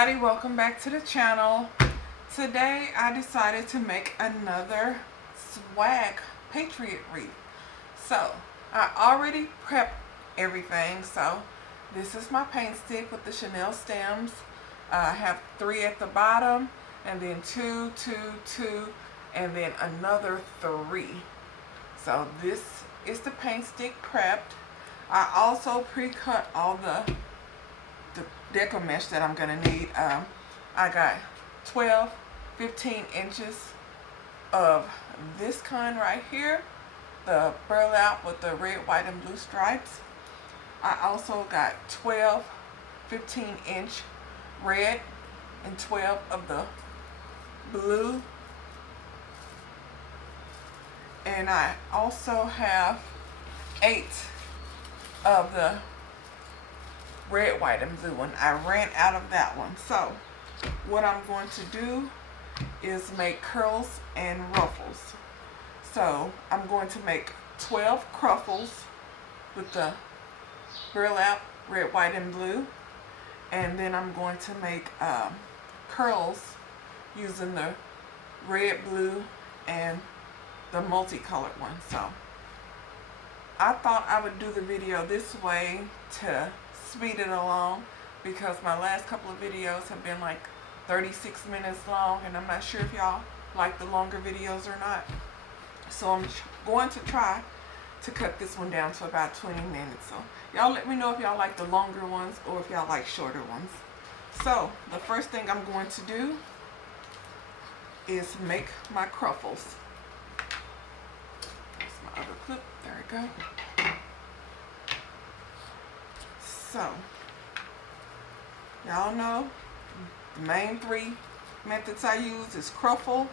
everybody, welcome back to the channel. Today I decided to make another swag Patriot wreath. So I already prepped everything. So this is my paint stick with the Chanel stems. I have 3 at the bottom, and then 2, 2, 2, and then another 3. So this is the paint stick prepped. I also pre-cut all the decor mesh that I'm gonna need. I got 12, 15 inches of this kind right here, the burlap with the red, white, and blue stripes. I also got 12, 15-inch red and 12 of the blue. And I also have 8 of the red, white, and blue one. I ran out of that one. So what I'm going to do is make curls and ruffles. So I'm going to make 12 cruffles with the burlap, red, white, and blue. And then I'm going to make curls using the red, blue, and the multicolored one. So I thought I would do the video this way to speed it along, because my last couple of videos have been like 36 minutes long, and I'm not sure if y'all like the longer videos or not. So I'm going to try to cut this one down to about 20 minutes. So y'all let me know if y'all like the longer ones or if y'all like shorter ones. So the first thing I'm going to do is make my cruffles. That's my other clip. There we go. So, y'all know the main 3 methods I use is cruffle,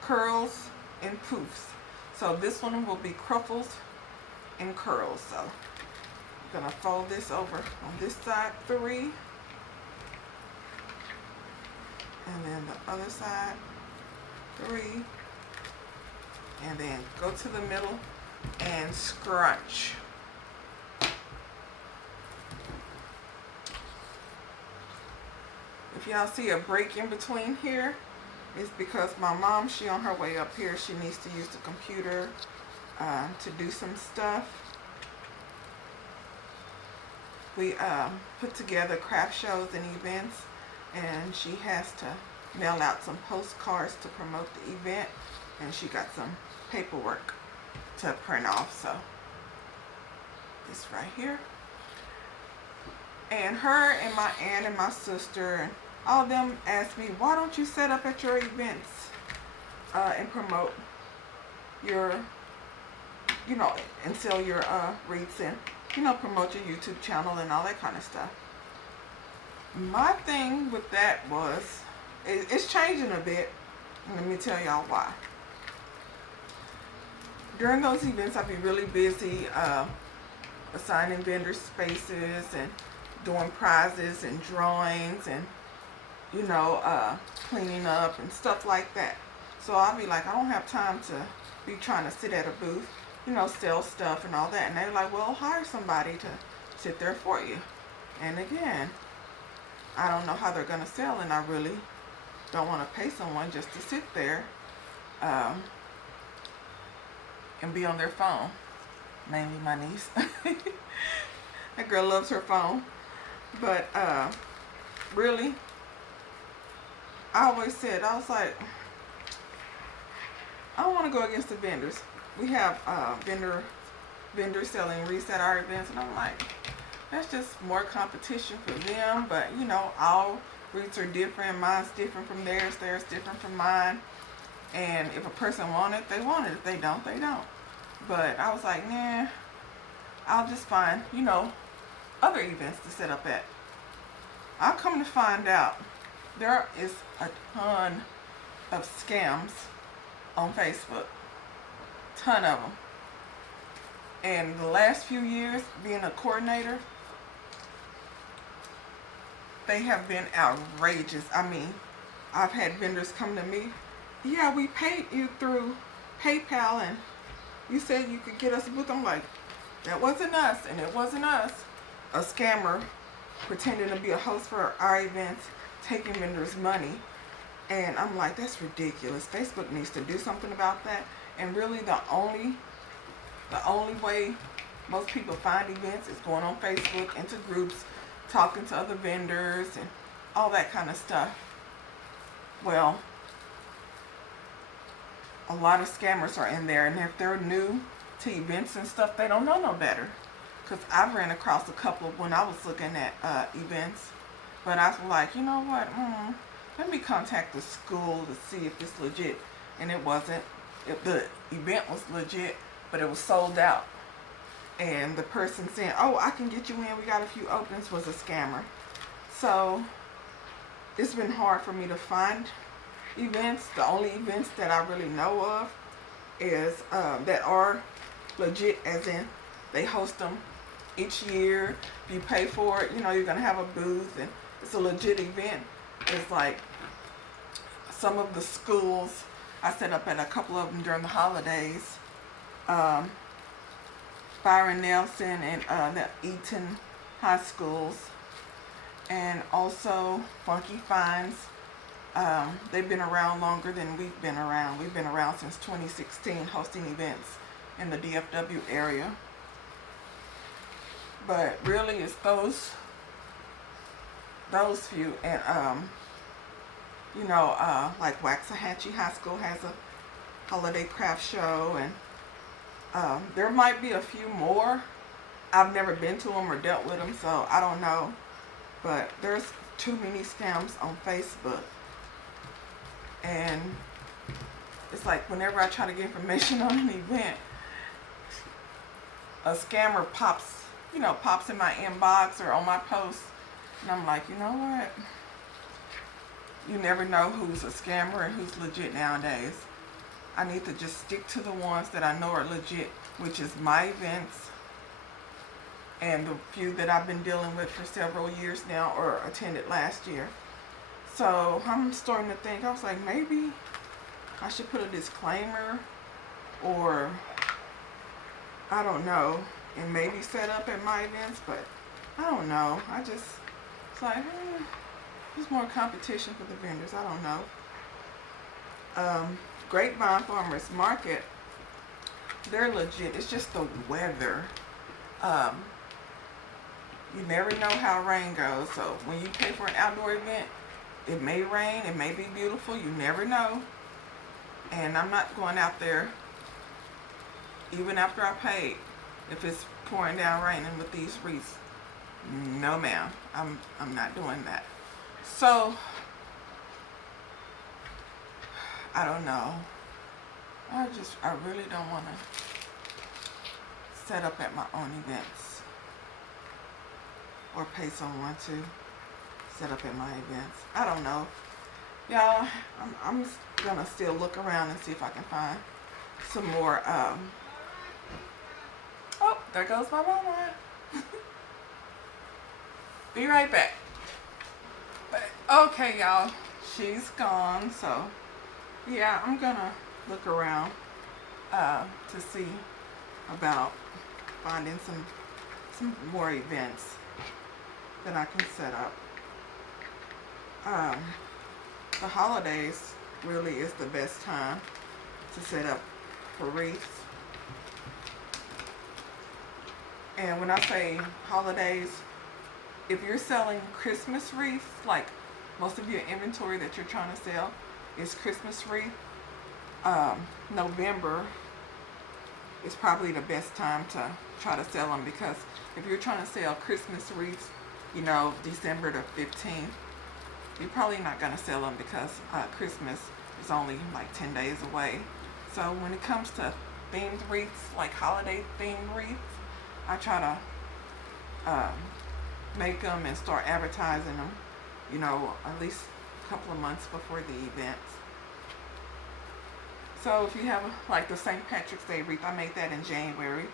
curls, and poofs. So this one will be cruffles and curls. So I'm gonna fold this over on this side 3, and then the other side 3, and then go to the middle and scrunch. If y'all see a break in between here, it's because my mom, she on her way up here. She needs to use the computer to do some stuff. We put together craft shows and events, and she has to mail out some postcards to promote the event, and she got some paperwork to print off. So this right here. And her and my aunt and my sister and all of them asked me, why don't you set up at your events and promote your, and sell your wreaths, and, promote your YouTube channel and all that kind of stuff. My thing with that was, it's changing a bit. Let me tell y'all why. During those events, I'd be really busy assigning vendor spaces and doing prizes and drawings and cleaning up and stuff like that. So I'll be like, I don't have time to be trying to sit at a booth, sell stuff and all that. And they're like, well, hire somebody to sit there for you. And again, I don't know how they're going to sell, and I really don't want to pay someone just to sit there and be on their phone. Mainly my niece. That girl loves her phone. But really, I always said, I was like, I don't want to go against the vendors. We have vendors selling wreaths at our events, and I'm like, that's just more competition for them. But all wreaths are different. Mine's different from theirs. Theirs different from mine. And if a person wants it, they want it. If they don't, they don't. But I was like, nah, I'll just find other events to set up at. I'll come to find out there is a ton of scams on Facebook. Ton of them. And the last few years being a coordinator, they have been outrageous. I mean, I've had vendors come to me, yeah, we paid you through PayPal and you said you could get us a booth. I'm like, that wasn't us, and it wasn't us. A scammer pretending to be a host for our events taking vendors' money. And I'm like, that's ridiculous. Facebook needs to do something about that. And really the only way most people find events is going on Facebook, into groups, talking to other vendors and all that kind of stuff. Well, a lot of scammers are in there, and if they're new to events and stuff, they don't know no better. Because I've ran across a couple when I was looking at events, but I was like, you know what, let me contact the school to see if it's legit. And it wasn't. The event was legit, but it was sold out. And the person saying, oh, I can get you in, we got a few opens, was a scammer. So it's been hard for me to find events. The only events that I really know of is that are legit, as in they host them each year. If you pay for it, you know, you're going to have a booth, and it's a legit event. It's like some of the schools, I set up at a couple of them during the holidays. Byron Nelson and the Eaton High Schools, and also Funky Finds. They've been around longer than we've been around. We've been around since 2016 hosting events in the DFW area. But really it's those few. And you know, like Waxahachie High School has a holiday craft show, and there might be a few more. I've never been to them or dealt with them, so I don't know. But there's too many scams on Facebook. And it's like whenever I try to get information on an event, a scammer pops in my inbox or on my post. And I'm like, you know what? You never know who's a scammer and who's legit nowadays. I need to just stick to the ones that I know are legit, which is my events and the few that I've been dealing with for several years now or attended last year. So I'm starting to think, I was like, maybe I should put a disclaimer, or I don't know, and maybe set up at my events, but I don't know. It's like, there's more competition for the vendors. I don't know. Grapevine Farmers Market, they're legit. It's just the weather. You never know how rain goes. So when you pay for an outdoor event, it may rain, it may be beautiful. You never know. And I'm not going out there, even after I paid, if it's pouring down raining with these wreaths. No, ma'am. I'm not doing that. So I don't know. I really don't want to set up at my own events or pay someone to set up at my events. I don't know. Y'all, I'm gonna still look around and see if I can find some more. Oh, there goes my mama. Be right back. But okay, y'all, she's gone. So yeah, I'm gonna look around to see about finding some more events that I can set up. The holidays really is the best time to set up for wreaths. And when I say holidays, if you're selling Christmas wreaths, like most of your inventory that you're trying to sell is Christmas wreath, November is probably the best time to try to sell them, because if you're trying to sell Christmas wreaths, you know, December the 15th, you're probably not going to sell them because Christmas is only like 10 days away. So when it comes to themed wreaths, like holiday themed wreaths, I try to make them and start advertising them, you know, at least a couple of months before the events. So if you have like the St. Patrick's Day wreath, I made that in January.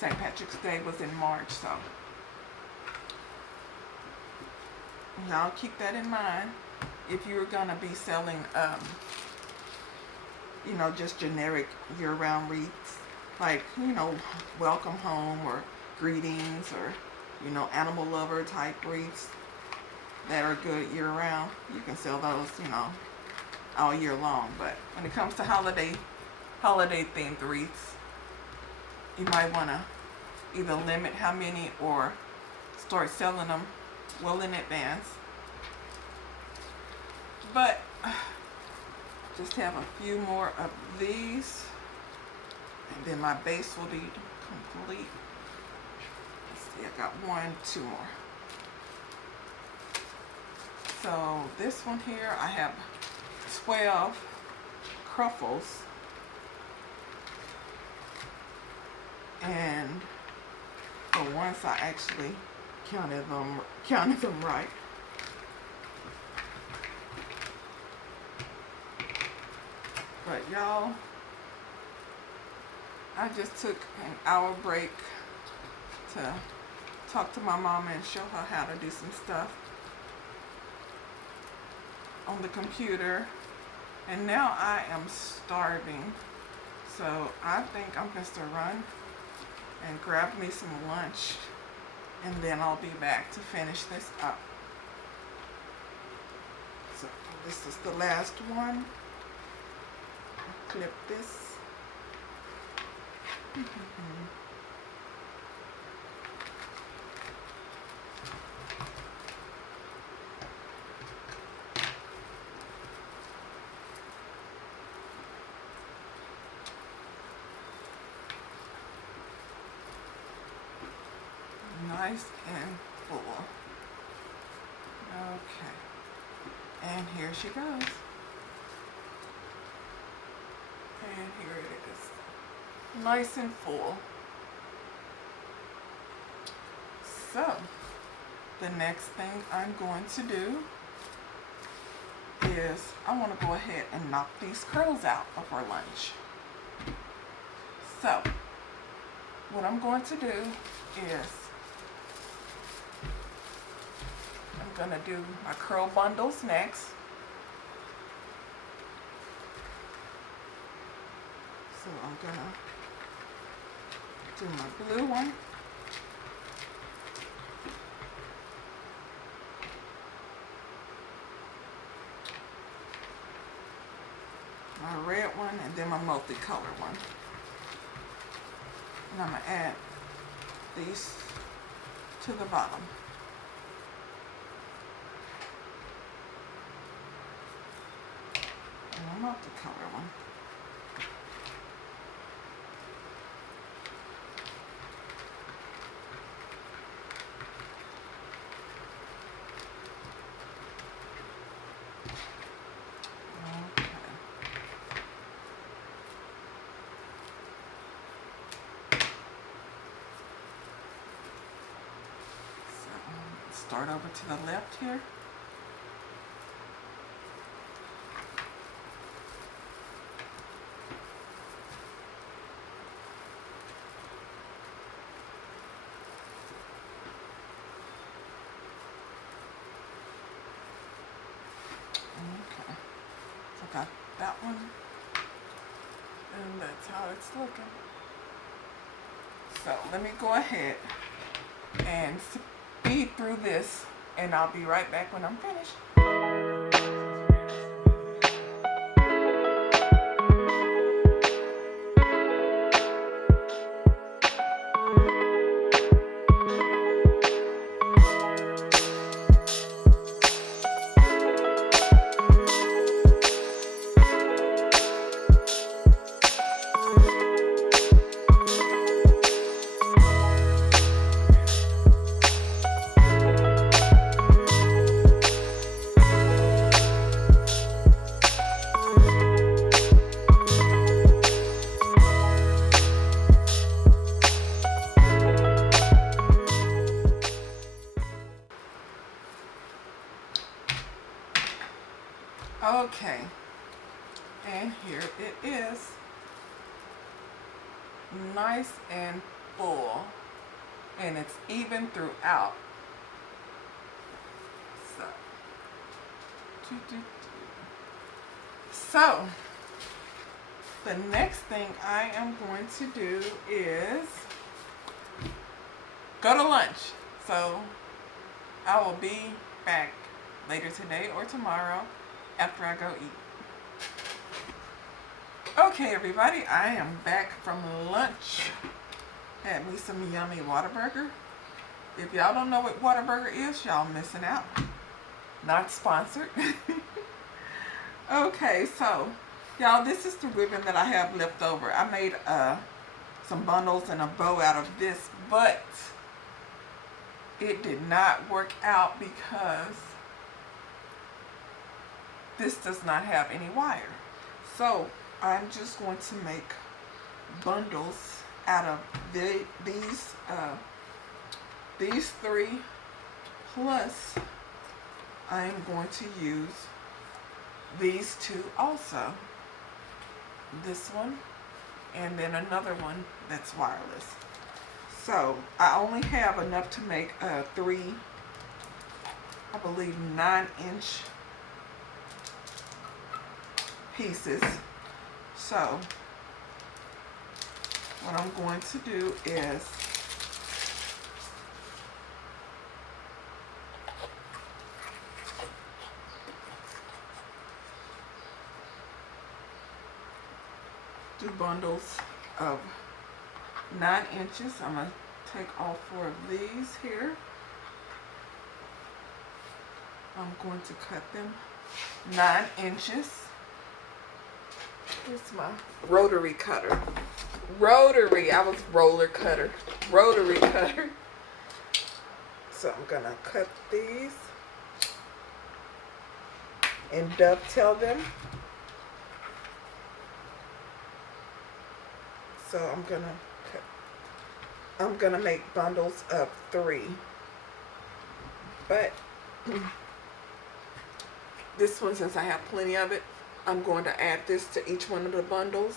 St. Patrick's Day was in March, so y'all keep that in mind. If you're gonna be selling, you know, just generic year-round wreaths, like, you know, welcome home or greetings or, you know, animal lover type wreaths, that are good year round. You can sell those, you know, all year long. But when it comes to holiday themed wreaths, you might want to either limit how many or start selling them well in advance. But just have a few more of these, and then my base will be complete. Let's see, I got 2 more. So this one here, I have 12 Cruffles, and for once I actually counted them right. But y'all, I just took an hour break to talk to my mama and show her how to do some stuff on the computer, and now I am starving, so I think I'm going to run and grab me some lunch, and then I'll be back to finish this up. So this is the last one. I'll clip this. Nice and full. Okay. And here she goes. And here it is. Nice and full. So, the next thing I'm going to do is I want to go ahead and knock these curls out before lunch. So, what I'm going to do is I'm going to do my curl bundles next. So I'm going to do my blue one. My red one, and then my multicolored one. And I'm going to add these to the bottom. And my multicolored one. Start over to the left here. Okay, so I got that one, and that's how it's looking. So let me go ahead and speed through this, and I'll be right back when I'm finished. Okay, and here it is, nice and full, and it's even throughout. So the next thing I am going to do is go to lunch. So I will be back later today or tomorrow after I go eat. Okay, everybody, I am back from lunch. Had me some yummy Whataburger. If y'all don't know what Whataburger is, y'all missing out. Not sponsored. Okay, so y'all, this is the ribbon that I have left over. I made some bundles and a bow out of this, but it did not work out because this does not have any wire. So I'm just going to make bundles out of these three, plus I'm going to use these two also. This one and then another one that's wireless. So I only have enough to make three, I believe 9-inch pieces. So what I'm going to do is do bundles of 9 inches. I'm going to take all 4 of these here. I'm going to cut them 9 inches. Here's my rotary cutter. Rotary, I was roller cutter. Rotary cutter. So I'm going to cut these and dovetail them. So I'm gonna make bundles of 3. But this one, since I have plenty of it, I'm going to add this to each one of the bundles.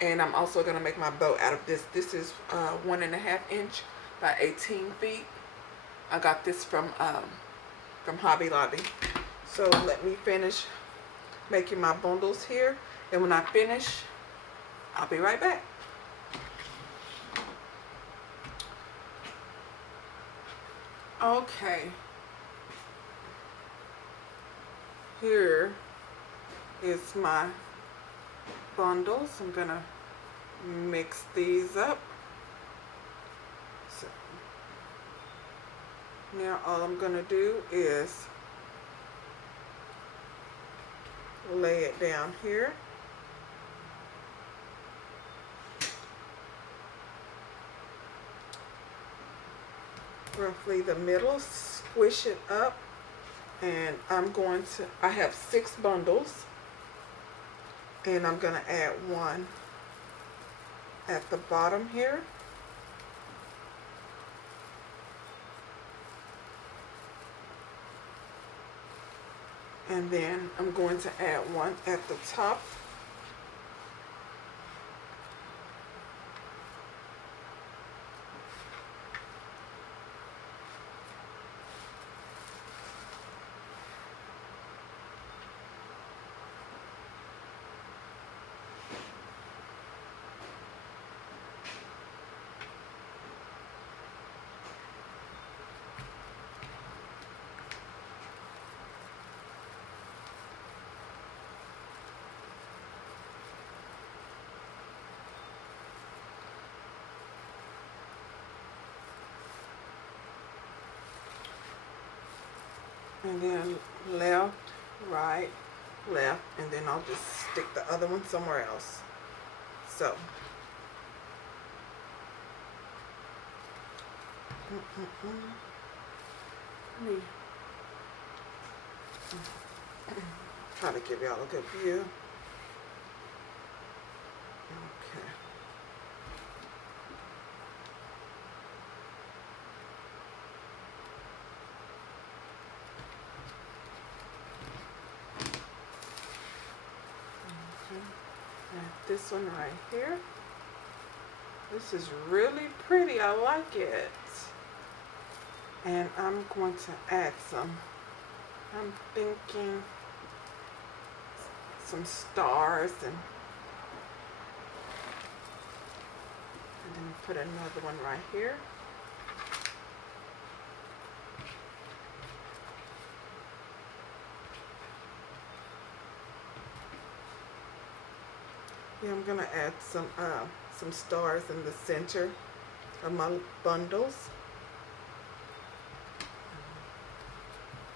And I'm also gonna make my bow out of this. This is 1.5 inch by 18 feet. I got this from Hobby Lobby. So let me finish making my bundles here. And when I finish, I'll be right back. Okay. Here is my bundles. I'm gonna mix these up. So now all I'm gonna do is lay it down here. Roughly the middle, squish it up, and I have 6 bundles, and I'm going to add 1 at the bottom here. And then I'm going to add 1 at the top. And then left, right, left, and then I'll just stick the other one somewhere else. So, let me try to give y'all a good view. Okay. This one right here. This is really pretty. I like it. And I'm going to add some, I'm thinking some stars, and then put another one right here. Yeah, I'm gonna add some stars in the center of my bundles.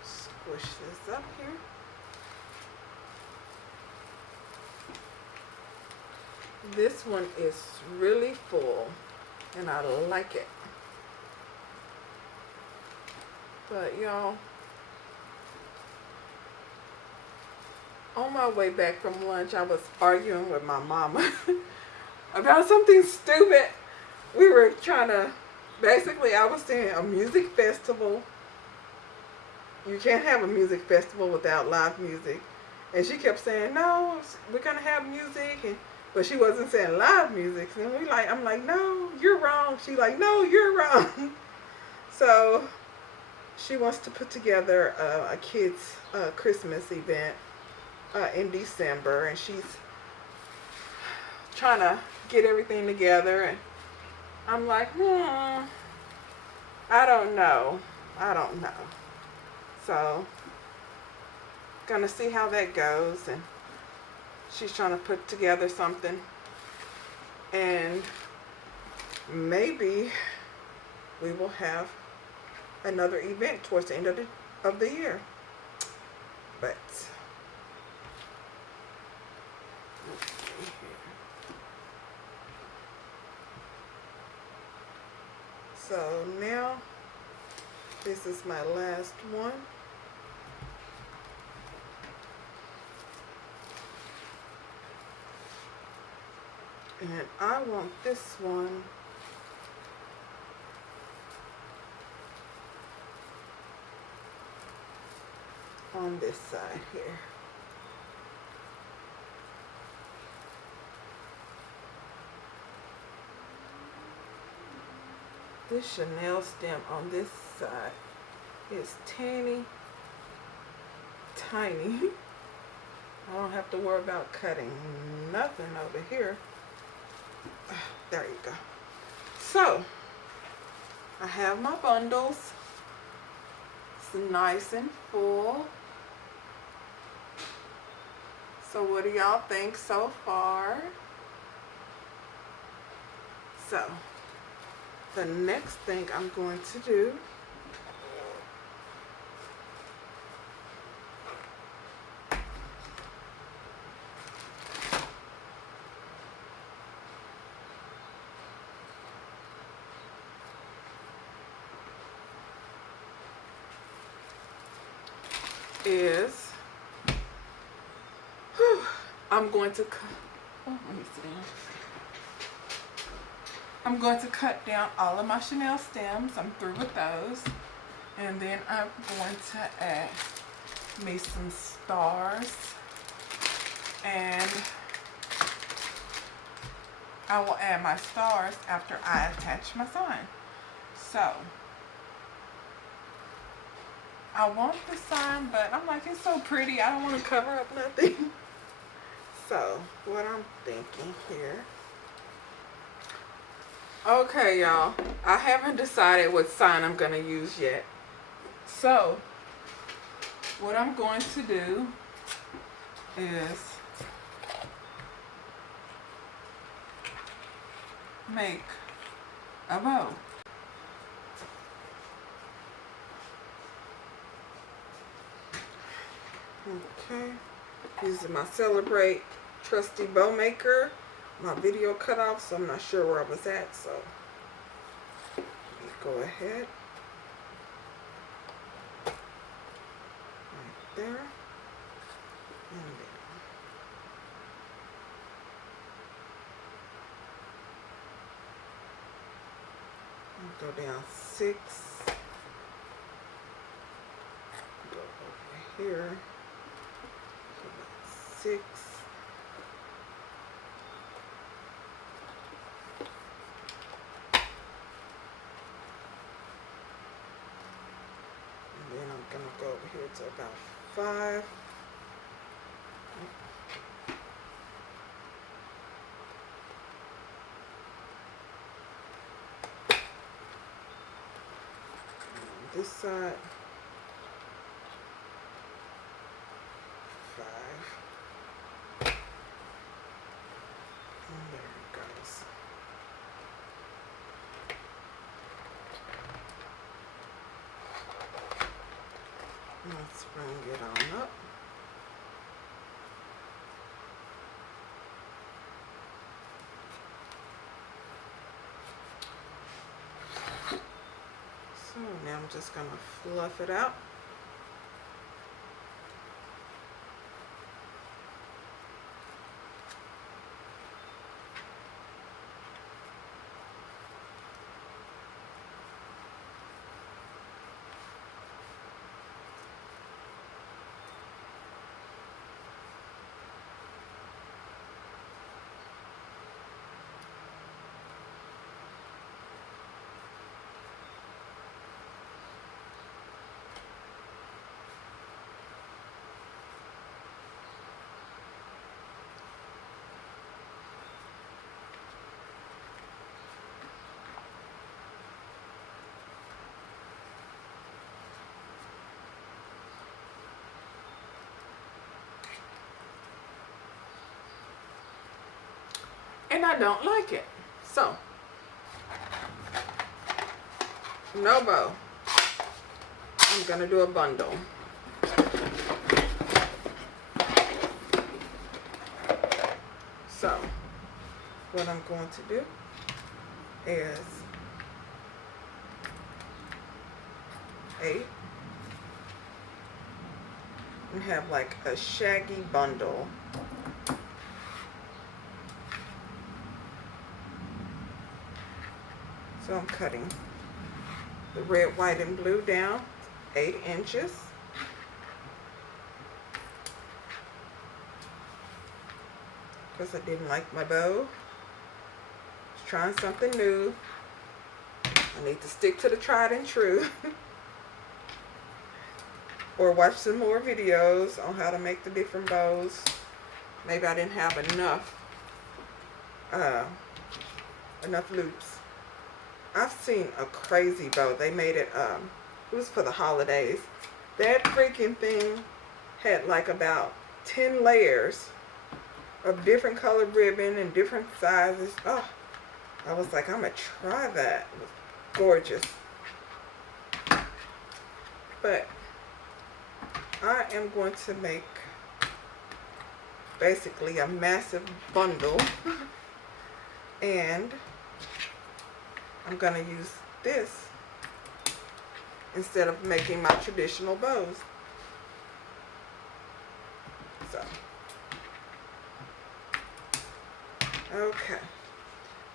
Squish this up here. This one is really full and I like it. But y'all, on my way back from lunch, I was arguing with my mama about something stupid. We were trying to, basically I was saying a music festival. You can't have a music festival without live music. And she kept saying, no, we're going to have music. But she wasn't saying live music. And I'm like, no, you're wrong. She like, no, you're wrong. So she wants to put together a kids' Christmas event in December. And she's trying to get everything together. And I'm like, I don't know. So, gonna see how that goes, and she's trying to put together something, and maybe we will have another event towards the end of the year. But let's see here. So now this is my last one. And I want this one on this side here. This Chanel stem on this side is tiny. I don't have to worry about cutting nothing over here. There you go. So, I have my bundles. It's nice and full. So what do y'all think so far? So, the next thing I'm going to do is I'm going to cut. Oh, let me sit down. I'm going to cut down all of my Chanel stems. I'm through with those. And then I'm going to add me some stars. And I will add my stars after I attach my sign. So, I want the sign, but I'm like, it's so pretty. I don't want to cover up nothing. So, what I'm thinking here. Okay, y'all. I haven't decided what sign I'm going to use yet. So, what I'm going to do is make a bow. Okay. Using my Celebrate Trusty Bow Maker. My video cut off, so I'm not sure where I was at, so let's go ahead. Right there. And then go down 6. Go over here. 6. Gonna go over here to about 5. And this side 5. Let's bring it on up. So now I'm just going to fluff it out. And I don't like it. So, no bow. I'm gonna do a bundle. So, what I'm going to do is 8 and have like a shaggy bundle. So I'm cutting the red, white, and blue down 8 inches. Because I didn't like my bow. Was trying something new. I need to stick to the tried and true. Or watch some more videos on how to make the different bows. Maybe I didn't have enough loops. I've seen a crazy bow. They made it, it was for the holidays. That freaking thing had like about 10 layers of different colored ribbon and different sizes. Oh, I was like, I'm gonna try that. It was gorgeous. But I am going to make basically a massive bundle. And I'm going to use this instead of making my traditional bows. So, okay.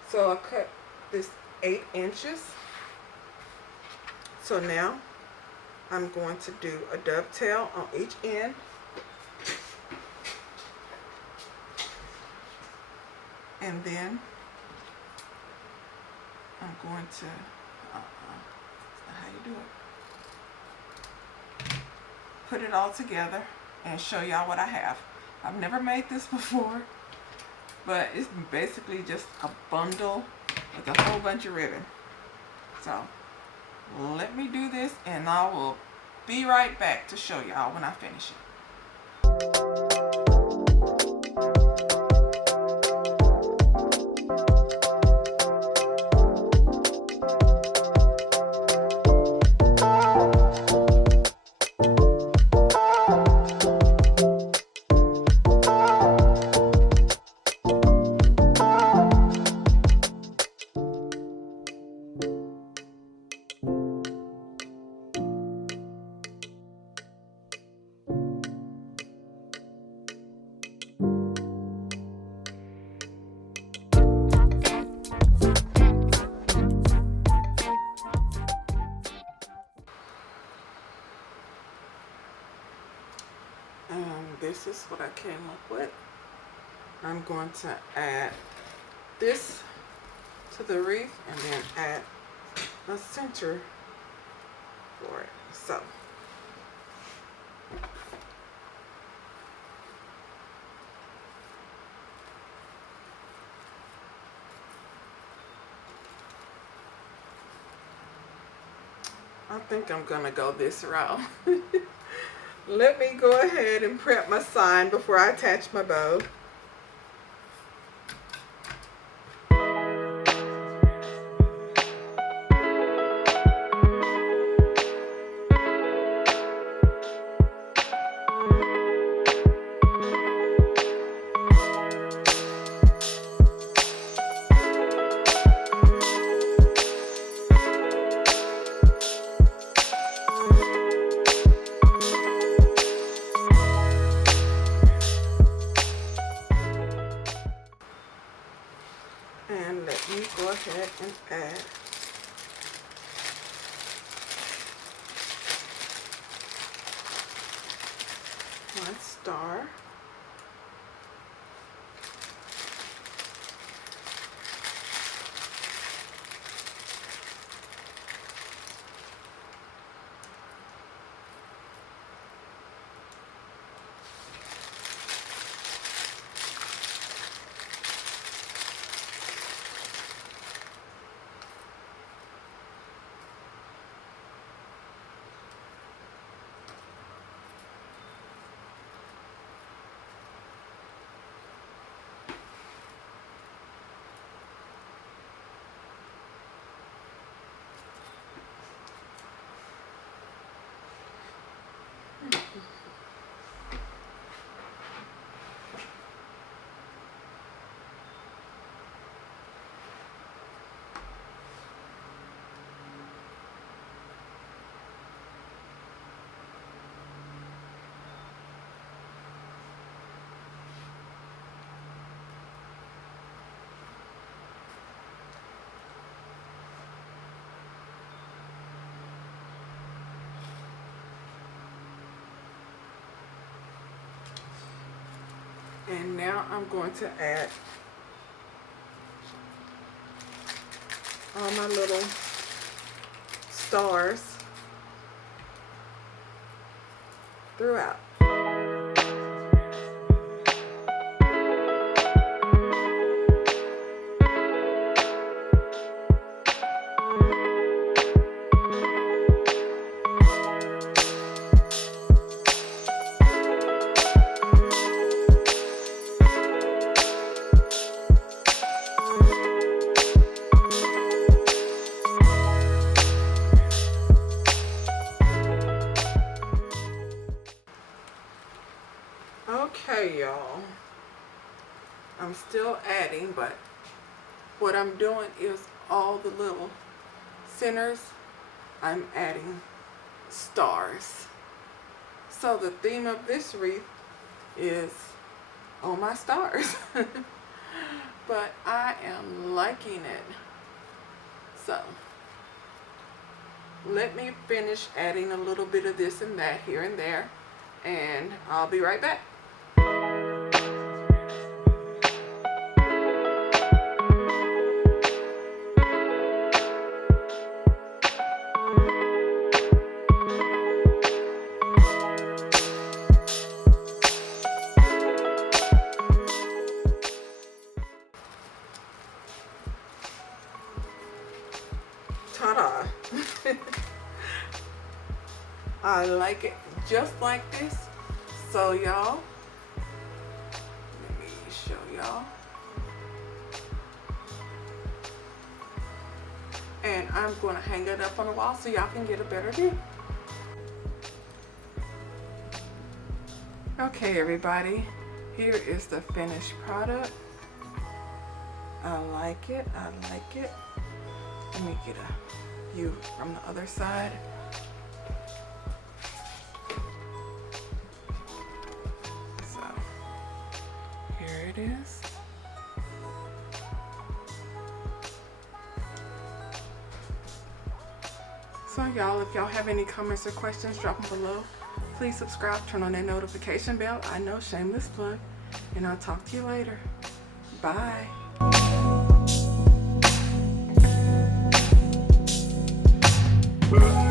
So I cut this 8 inches. So now I'm going to do a dovetail on each end. And then I'm going to, that's not how you do it. Put it all together and show y'all what I have. I've never made this before, but it's basically just a bundle with a whole bunch of ribbon. So let me do this and I will be right back to show y'all when I finish it. This is what I came up with. I'm going to add this to the wreath and then add a center for it. So I think I'm gonna go this route. Let me go ahead and prep my sign before I attach my bow. ahead and add my star. And now I'm going to add all my little stars throughout. Okay, y'all, I'm still adding, but what I'm doing is all the little centers, I'm adding stars. So the theme of this wreath is all my stars. But I am liking it. So let me finish adding a little bit of this and that here and there, and I'll be right back. Ta-da! I like it just like this. So y'all, let me show y'all. And I'm going to hang it up on the wall so y'all can get a better view. Okay, everybody, here is the finished product. I like it. I like it. Let me get a view from the other side. So here it is. So y'all, if y'all have any comments or questions, drop them below. Please subscribe, turn on that notification bell. I know, shameless plug. And I'll talk to you later. Bye. Bye.